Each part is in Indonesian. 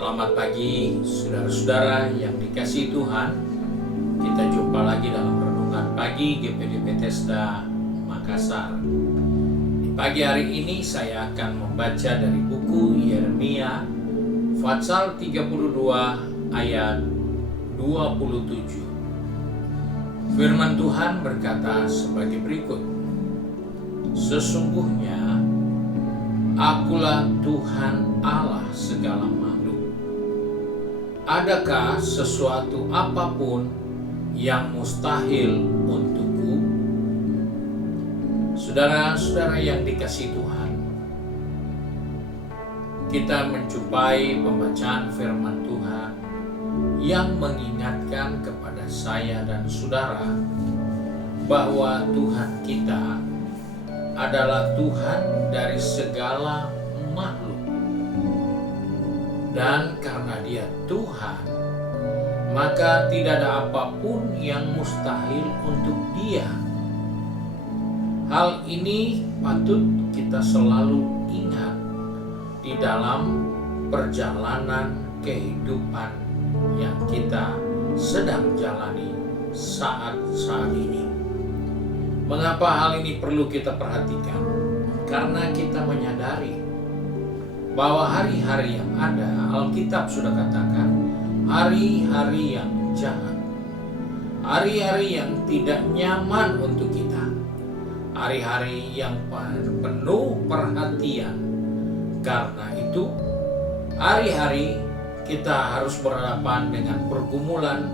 Selamat pagi saudara-saudara yang dikasihi Tuhan. Kita jumpa lagi dalam renungan pagi GPD Bethesda Makassar. Di pagi hari ini saya akan membaca dari buku Yeremia pasal 32 ayat 27. Firman Tuhan berkata sebagai berikut: Sesungguhnya Akulah Tuhan Allah segala makhluk. Adakah sesuatu apapun yang mustahil untukku? Saudara-saudara yang dikasihi Tuhan, kita menjumpai pembacaan firman Tuhan yang mengingatkan kepada saya dan saudara bahwa Tuhan kita adalah Tuhan dari segala makhluk. Dan karena Dia Tuhan, maka tidak ada apapun yang mustahil untuk Dia. Hal ini patut kita selalu ingat di dalam perjalanan kehidupan yang kita sedang jalani saat ini. Mengapa hal ini perlu kita perhatikan? Karena kita menyadari bahwa hari-hari yang ada, Alkitab sudah katakan, hari-hari yang jahat, hari-hari yang tidak nyaman untuk kita, hari-hari yang penuh perhatian. Karena itu, hari-hari kita harus berhadapan dengan pergumulan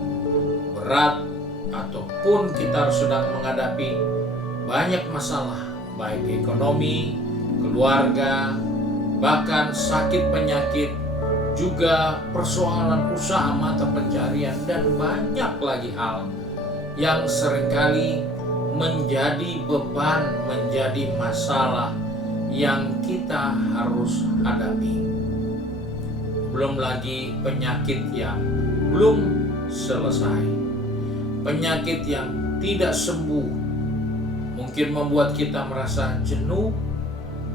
berat, ataupun kita sedang menghadapi banyak masalah, baik ekonomi, keluarga, bahkan sakit penyakit, juga persoalan usaha mata pencarian, dan banyak lagi hal yang seringkali menjadi beban, menjadi masalah yang kita harus hadapi. Belum lagi penyakit yang belum selesai, penyakit yang tidak sembuh, mungkin membuat kita merasa jenuh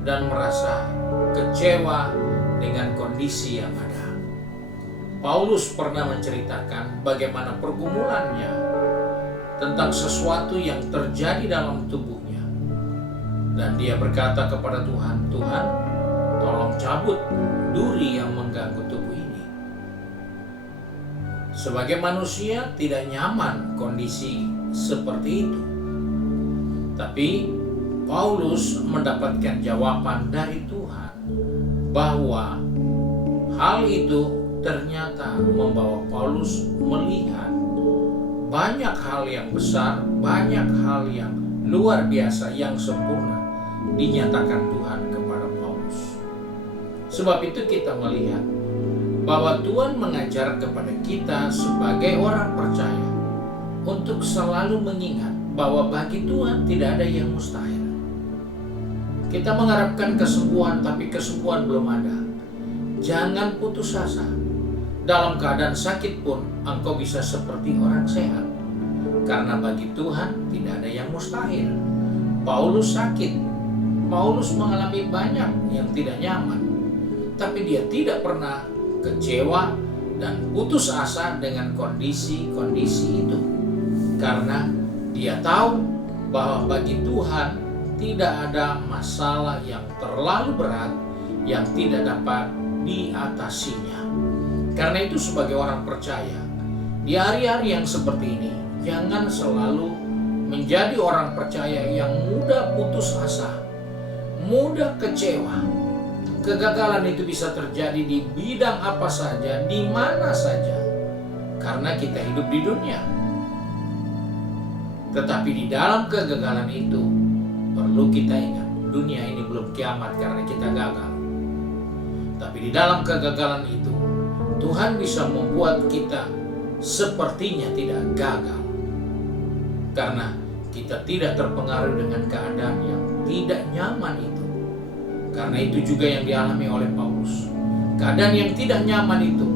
dan merasa kecewa dengan kondisi yang ada. Paulus pernah menceritakan bagaimana pergumulannya tentang sesuatu yang terjadi dalam tubuhnya. Dan dia berkata kepada Tuhan, Tuhan, tolong cabut duri yang mengganggu tubuh ini. Sebagai manusia tidak nyaman kondisi seperti itu. Tapi Paulus mendapatkan jawaban dari Tuhan bahwa hal itu ternyata membawa Paulus melihat banyak hal yang besar, banyak hal yang luar biasa yang sempurna dinyatakan Tuhan kepada Paulus. Sebab itu kita melihat bahwa Tuhan mengajar kepada kita sebagai orang percaya untuk selalu mengingat bahwa bagi Tuhan tidak ada yang mustahil. Kita mengharapkan kesembuhan, tapi kesembuhan belum ada. Jangan putus asa. Dalam keadaan sakit pun engkau bisa seperti orang sehat. Karena bagi Tuhan tidak ada yang mustahil. Paulus sakit. Paulus mengalami banyak yang tidak nyaman. Tapi dia tidak pernah kecewa dan putus asa dengan kondisi-kondisi itu. Karena dia tahu bahwa bagi Tuhan tidak ada masalah yang terlalu berat yang tidak dapat diatasinya. Karena itu sebagai orang percaya, di hari-hari yang seperti ini, jangan selalu menjadi orang percaya yang mudah putus asa, mudah kecewa. Kegagalan itu bisa terjadi di bidang apa saja, di mana saja, karena kita hidup di dunia. Tetapi di dalam kegagalan itu, perlu kita ingat, dunia ini belum kiamat karena kita gagal. Tapi di dalam kegagalan itu, Tuhan bisa membuat kita sepertinya tidak gagal. Karena kita tidak terpengaruh dengan keadaan yang tidak nyaman itu. Karena itu juga yang dialami oleh Paulus. Keadaan yang tidak nyaman itu,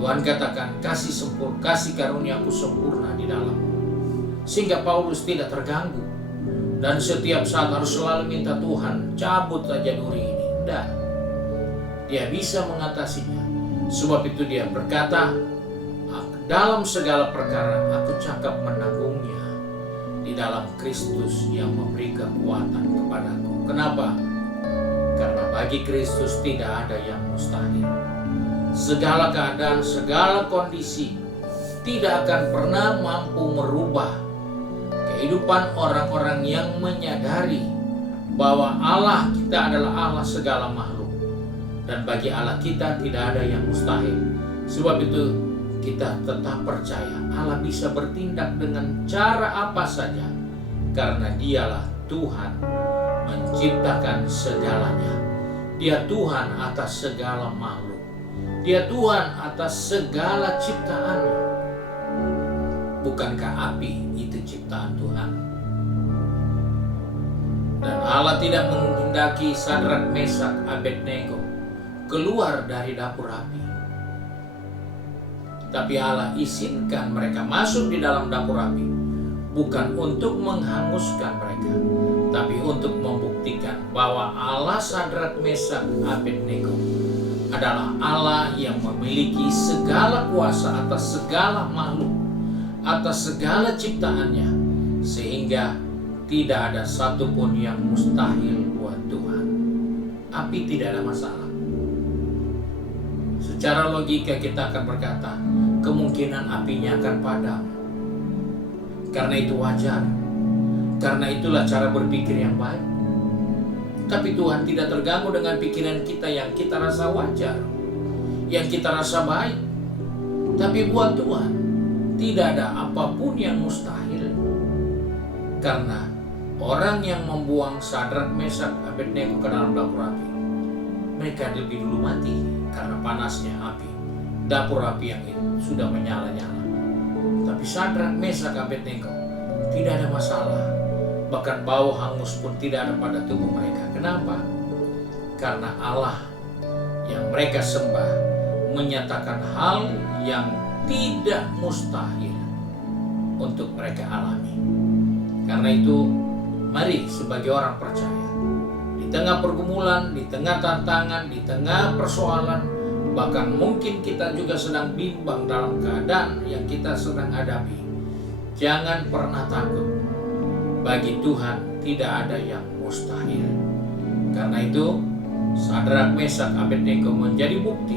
Tuhan katakan, kasih karuniaku sempurna di dalam. Sehingga Paulus tidak terganggu. Dan setiap saat harus selalu minta Tuhan, cabut saja duri ini. Tidak. Dia bisa mengatasinya Sebab itu dia berkata, dalam segala perkara aku cakap menanggungnya di dalam Kristus yang memberi kekuatan kepadaku. Kenapa? Karena bagi Kristus tidak ada yang mustahil. Segala keadaan, segala kondisi tidak akan pernah mampu merubah kehidupan orang-orang yang menyadari bahwa Allah kita adalah Allah segala makhluk. Dan bagi Allah kita tidak ada yang mustahil. Sebab itu kita tetap percaya Allah bisa bertindak dengan cara apa saja, karena dialah Tuhan menciptakan segalanya. Dia Tuhan atas segala makhluk. Dia Tuhan atas segala ciptaannya. Bukankah api itu ciptaan Tuhan? Dan Allah tidak menghendaki Sadrak, Mesak, Abednego keluar dari dapur api. Tapi Allah izinkan mereka masuk di dalam dapur api, bukan untuk menghanguskan mereka, tapi untuk membuktikan bahwa Allah Sadrak, Mesak, Abednego adalah Allah yang memiliki segala kuasa atas segala makhluk, atas segala ciptaannya, sehingga tidak ada satupun yang mustahil buat Tuhan. Api tidak ada masalah. Secara logika kita akan berkata, kemungkinan apinya akan padam. Karena itu wajar. Karena itulah cara berpikir yang baik. Tapi Tuhan tidak terganggu dengan pikiran kita yang kita rasa wajar, yang kita rasa baik. Tapi buat Tuhan tidak ada apapun yang mustahil. Karena orang yang membuang Sadrak, Mesak, Abednego ke dalam dapur api, mereka lebih dulu mati karena panasnya api. Dapur api yang itu sudah menyala-nyala. Tapi Sadrak, Mesak, Abednego tidak ada masalah. Bahkan bau hangus pun tidak ada pada tubuh mereka. Kenapa? Karena Allah yang mereka sembah menyatakan hal yang tidak mustahil untuk mereka alami. Karena itu, mari sebagai orang percaya, di tengah pergumulan, di tengah tantangan, di tengah persoalan, bahkan mungkin kita juga sedang bimbang dalam keadaan yang kita sedang hadapi, jangan pernah takut. Bagi Tuhan tidak ada yang mustahil. Karena itu, Sadrak, Mesak, Abednego menjadi bukti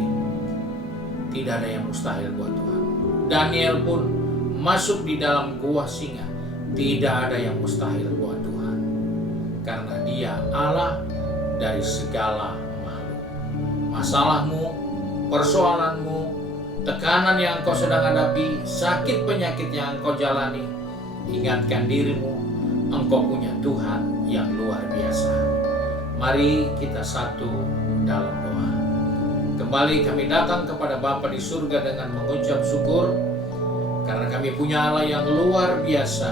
tidak ada yang mustahil buat Tuhan. Daniel pun masuk di dalam gua singa, tidak ada yang mustahil buat Tuhan. Karena dia Allah dari segala makhluk. Masalahmu, persoalanmu, tekanan yang engkau sedang hadapi, sakit penyakit yang engkau jalani, ingatkan dirimu, engkau punya Tuhan yang luar biasa. Mari kita satu dalam doa. Kembali kami datang kepada Bapa di surga dengan mengucap syukur, karena kami punya Allah yang luar biasa,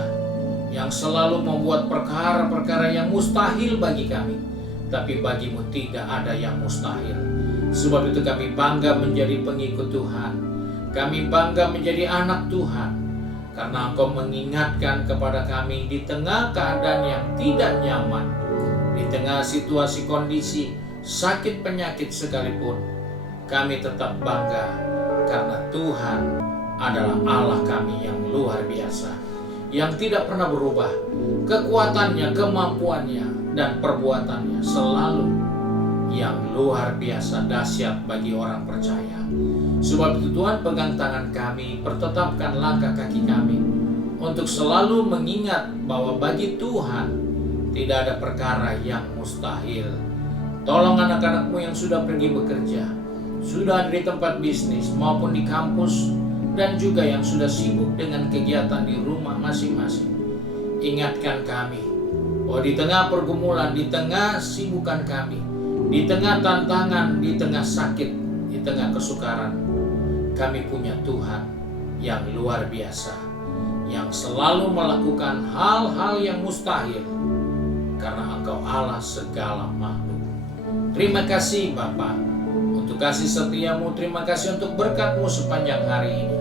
yang selalu membuat perkara-perkara yang mustahil bagi kami. Tapi bagimu tidak ada yang mustahil. Sebab itu kami bangga menjadi pengikut Tuhan. Kami bangga menjadi anak Tuhan. Karena Engkau mengingatkan kepada kami di tengah keadaan yang tidak nyaman, di tengah situasi kondisi sakit penyakit sekalipun, kami tetap bangga karena Tuhan adalah Allah kami yang luar biasa, yang tidak pernah berubah. Kekuatannya, kemampuannya, dan perbuatannya selalu yang luar biasa dahsyat bagi orang percaya. Sebab itu Tuhan, pegang tangan kami, pertetapkan langkah kaki kami untuk selalu mengingat bahwa bagi Tuhan tidak ada perkara yang mustahil. Tolong anak-anakmu yang sudah pergi bekerja, sudah ada di tempat bisnis maupun di kampus, dan juga yang sudah sibuk dengan kegiatan di rumah masing-masing. Ingatkan kami bahwa di tengah pergumulan, di tengah sibukan kami, di tengah tantangan, di tengah sakit, di tengah kesukaran, kami punya Tuhan yang luar biasa, yang selalu melakukan hal-hal yang mustahil, karena Engkau Allah segala makhluk. Terima kasih Bapa untuk kasih setiamu, terima kasih untuk berkat-Mu sepanjang hari ini.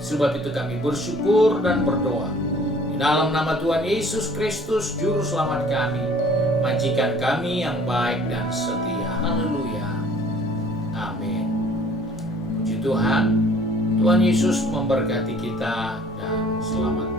Sebab itu kami bersyukur dan berdoa di dalam nama Tuhan Yesus Kristus, Juru Selamat kami, Majikan kami yang baik dan setia. Haleluya. Amin. Tuhan, Tuhan Yesus memberkati kita dan selamat